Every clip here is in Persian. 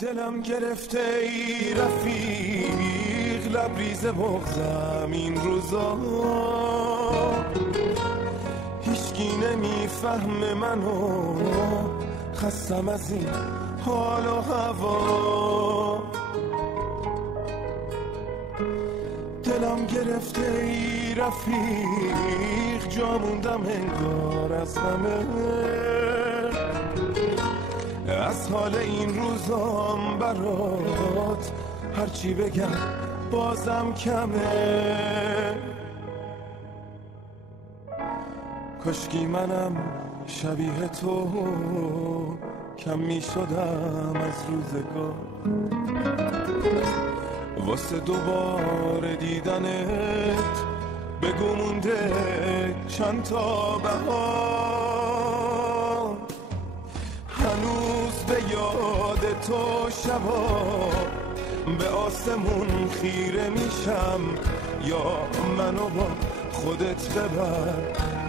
دلم گرفته ای رفیق، لبریز بغضم این روزا، هیچکی نمیفهمه منو، خستم از این حال و هوا. دلم گرفته ای رفیق، جا موندم انگار از همه، از حال این روزام برات هرچی بگم بازم کمه. کاشکی منم شبیه تو کم می شدم از روزگار، واسه دوباره دیدنت بگو مونده چند تا بهار. هنوز به یاد تو شبا به آسمون خیره میشم، یا منو با خودت ببر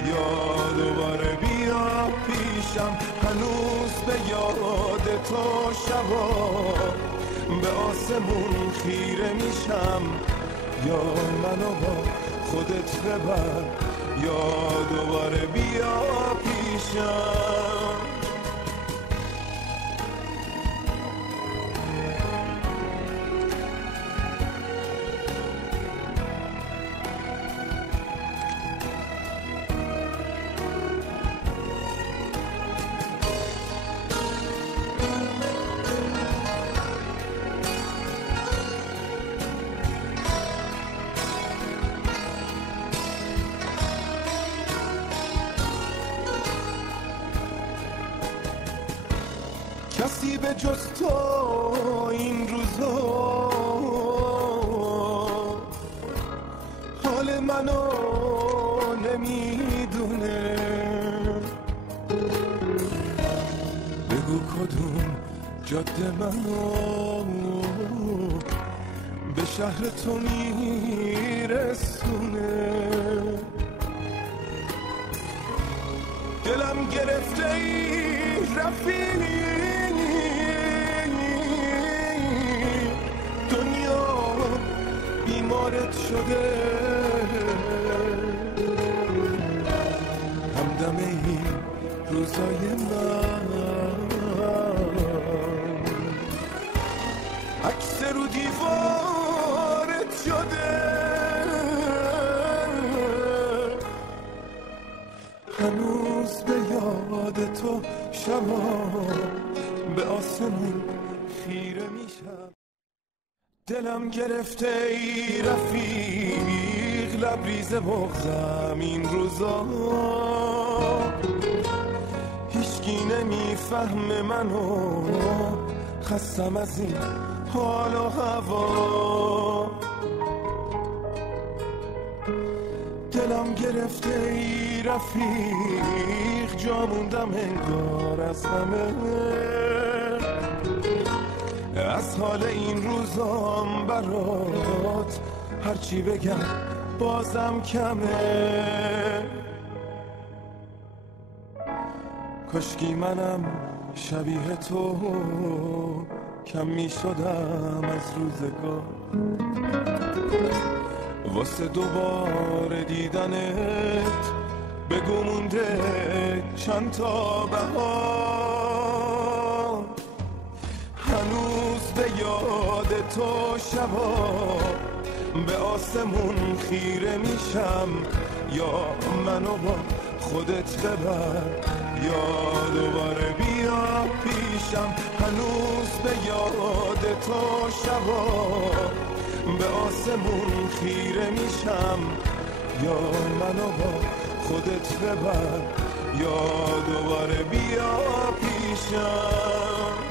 یا دوباره بیا پیشم. هنوز به یاد تو شبا به آسمون خیره میشم، یا منو با خودت ببر یا دوباره بیا پیشم. کسی به جز تو این روزا حال منو نمیدونه. بگو کدوم جاده منو به شهر تو میرسونه. دلم گرفته ای رفیق، بیمارت شده، همدم این روزای من عکس رو دیوارت شده. هنوز به یاد تو شبا به آسمون خیره میشم. دلم گرفته ای رفیق، لبریز بغضم این روزا، هیچکی نمیفهمه منو، خستم از این حال و هوا. دلم گرفته ای رفیق، جا موندم انگار از همه، از حال این روزام برات هرچی بگم بازم کمه. کاشکی منم شبیه تو کم می شدم از روزگار، واسه دوباره دیدنت بگو مونده چند تا بهار. هنوز به یاد تو شبا به آسمون خیره میشم، یا منو با خودت ببر یا دوباره بیا پیشم. هنوز به یاد تو شبا به آسمون خیره میشم، یا منو با خودت ببر یا دوباره بیا پیشم.